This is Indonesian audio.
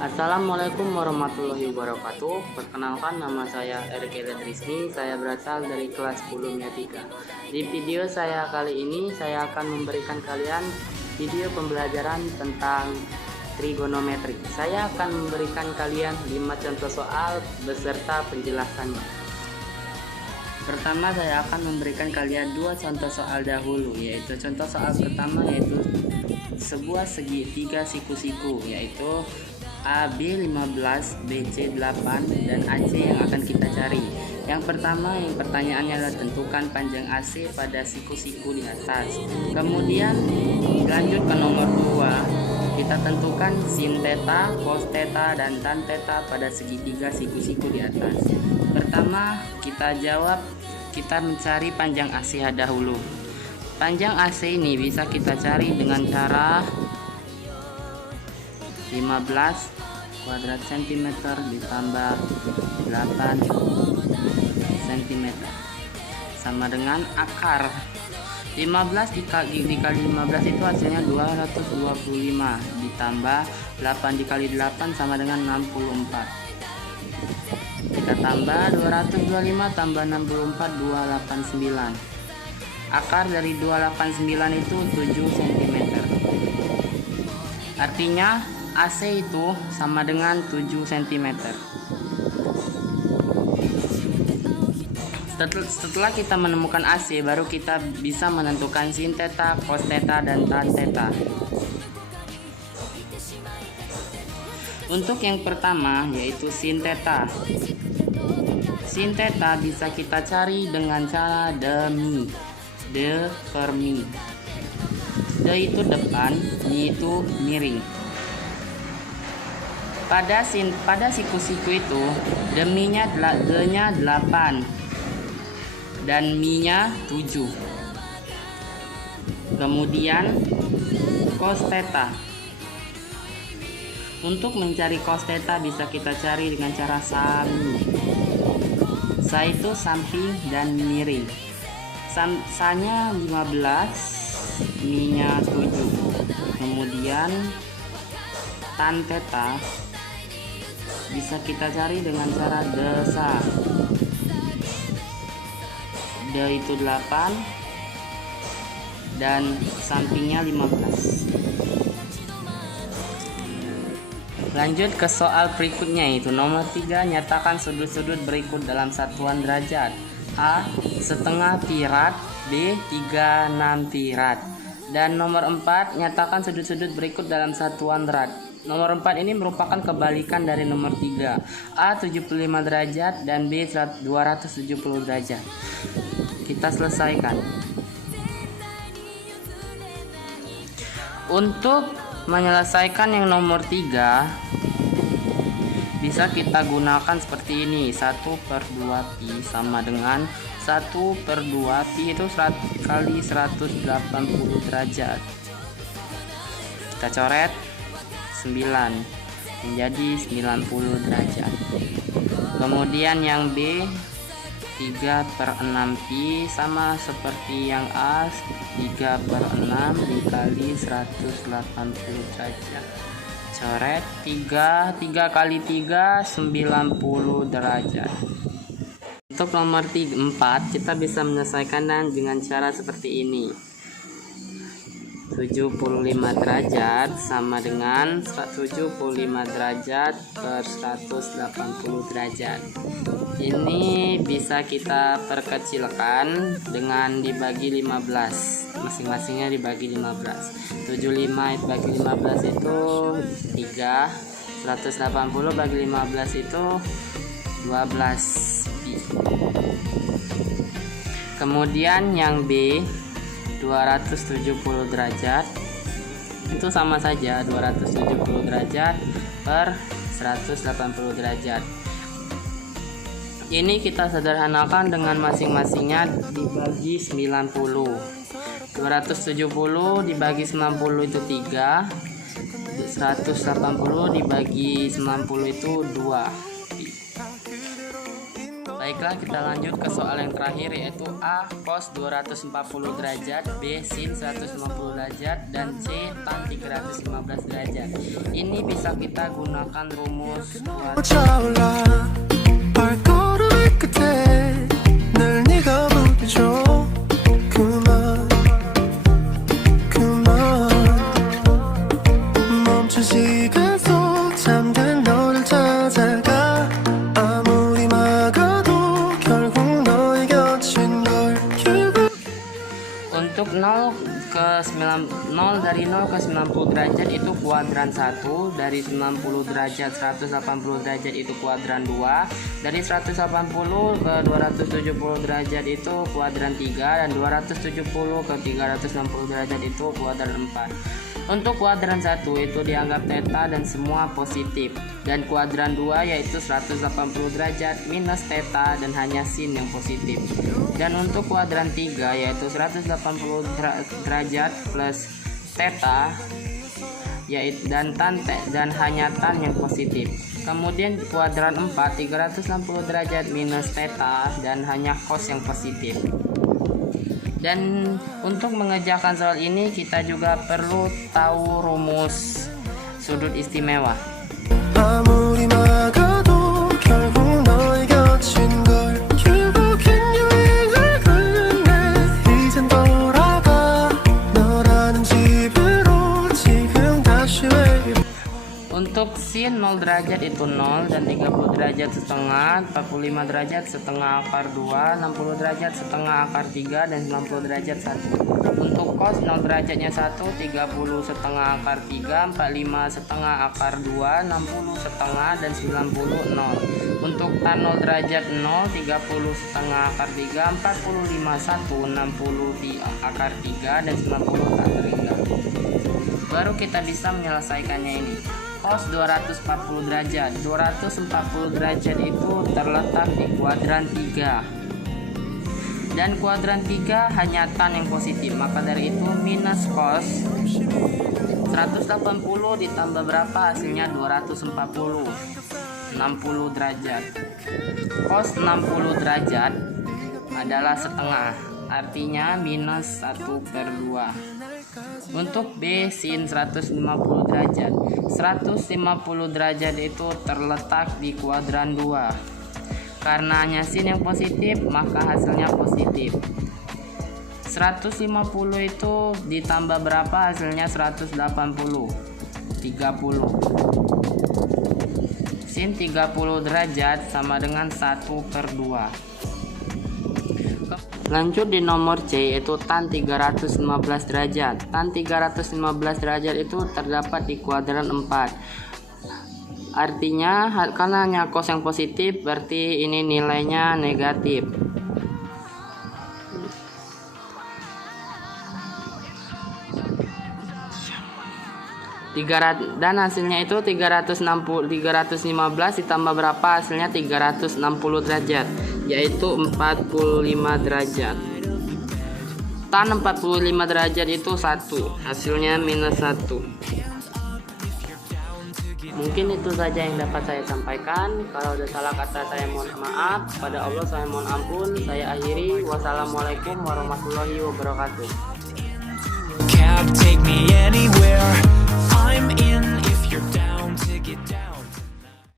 Assalamualaikum warahmatullahi wabarakatuh. Perkenalkan, nama saya Erik Rizky. Saya berasal dari kelas 10 MIA 3. Di video saya kali ini saya akan memberikan kalian video pembelajaran tentang trigonometri. Saya akan memberikan kalian 5 contoh soal beserta penjelasannya. Pertama, saya akan memberikan kalian 2 contoh soal dahulu, yaitu contoh soal pertama yaitu sebuah segitiga siku-siku, yaitu AB 15, BC 8, dan AC yang akan kita cari. Yang pertama, pertanyaannya adalah tentukan panjang AC pada siku-siku di atas. Kemudian lanjut ke nomor 2, kita tentukan sin theta, cos theta, dan tan theta pada segitiga siku-siku di atas. Pertama, kita mencari panjang AC dahulu. Panjang AC ini bisa kita cari dengan cara 15 kuadrat centimeter ditambah 8 cm sama dengan akar 15 dikali 15 itu hasilnya 225 ditambah 8 dikali 8 sama dengan 64. Kita tambah 225 tambah 64 289. Akar dari 289 itu 7 cm. Artinya AC itu sama dengan 7 cm. Setelah kita menemukan AC, baru kita bisa menentukan sin theta, cos theta, dan tan theta. Untuk yang pertama yaitu sin theta. Sin theta bisa kita cari dengan cara de per mi. De itu depan, mi itu miring. Pada siku-siku itu de-nya 8 dan mi-nya 7. Kemudian cos theta. Untuk mencari cos theta bisa kita cari dengan cara sami. Sa itu samping dan miring. Sa-nya 15, mi-nya 7. Kemudian tan theta bisa kita cari dengan cara desa. De itu 8 dan sampingnya 15. Lanjut ke soal berikutnya, yaitu nomor 3, nyatakan sudut-sudut berikut dalam satuan derajat. A. Setengah pirat, B. 36 pirat. Dan nomor 4, nyatakan sudut-sudut berikut dalam satuan derajat. Nomor 4 ini merupakan kebalikan dari nomor 3. A 75 derajat dan B 270 derajat. Kita selesaikan. Untuk menyelesaikan yang nomor 3 bisa kita gunakan seperti ini. 1/2 pi sama dengan 1/2 pi itu kali 180 derajat. Kita coret 9 menjadi 90 derajat. Kemudian yang B 3/6 pi sama seperti yang A, 3/6 dikali 180 derajat. Coret 3 kali 3 90 derajat. Untuk nomor 4 kita bisa menyelesaikan dengan cara seperti ini. 75 derajat sama dengan 75 derajat per 180 derajat. Ini bisa kita perkecilkan dengan dibagi 15. Masing-masingnya dibagi 15. 75 bagi 15 itu 3. 180 bagi 15 itu 12 pi. Kemudian yang B 270 derajat itu sama saja, 270 derajat per 180 derajat. Ini kita sederhanakan dengan masing-masingnya dibagi 90. 270 dibagi 90 itu 3. 180 dibagi 90 itu 2. Baiklah, kita lanjut ke soal yang terakhir, yaitu A cos 240 derajat, B sin 150 derajat, dan C tan 315 derajat. Ini bisa kita gunakan rumus untuk 0 dari 0 ke 90 derajat itu kuadran 1, dari 90 derajat 180 derajat itu kuadran 2, dari 180 ke 270 derajat itu kuadran 3, dan 270 ke 360 derajat itu kuadran 4. Untuk kuadran 1 itu dianggap theta dan semua positif, dan kuadran 2 yaitu 180 derajat minus theta dan hanya sin yang positif. Dan untuk kuadran 3 yaitu 180 derajat plus theta yaitu dan hanya tan yang positif. Kemudian kuadran 4 360 derajat minus theta dan hanya cos yang positif. Dan untuk mengerjakan soal ini kita juga perlu tahu rumus sudut istimewa. Untuk sin 0 derajat itu 0, dan 30 derajat setengah, 45 derajat setengah akar 2, 60 derajat setengah akar 3, dan 90 derajat 1. Untuk cos 0 derajatnya 1, 30 setengah akar 3, 45 setengah akar 2, 60 setengah, dan 90 0. Untuk tan 0 derajat 0, 30 setengah akar 3, 45 1, 60 di akar 3, dan 90 tak terhingga. Baru kita bisa menyelesaikannya ini. Cos 240 derajat. 240 derajat itu terletak di kuadran 3. Dan kuadran 3 hanya tan yang positif. Maka dari itu minus cos 180 ditambah berapa? Hasilnya 240. 60 derajat. Cos 60 derajat adalah setengah. Artinya minus 1/2. Untuk B sin 150 derajat. 150 derajat itu terletak di kuadran 2. Karena hanya sin yang positif, maka hasilnya positif. 150 itu ditambah berapa? Hasilnya 180. 30. Sin 30 derajat sama dengan 1/2. Lanjut di nomor C, yaitu tan 315 derajat. Tan 315 derajat itu terdapat di kuadran 4. Artinya karena hanya cos yang positif, berarti ini nilainya negatif. Dan hasilnya itu 315 ditambah berapa? Hasilnya 360 derajat, yaitu 45 derajat. Tan 45 derajat itu 1, hasilnya minus 1. Mungkin itu saja yang dapat saya sampaikan. Kalau ada salah kata saya mohon maaf. Pada Allah saya mohon ampun. Saya akhiri. Wassalamualaikum warahmatullahi wabarakatuh. Cab, take me anywhere I'm in if you're down to get down.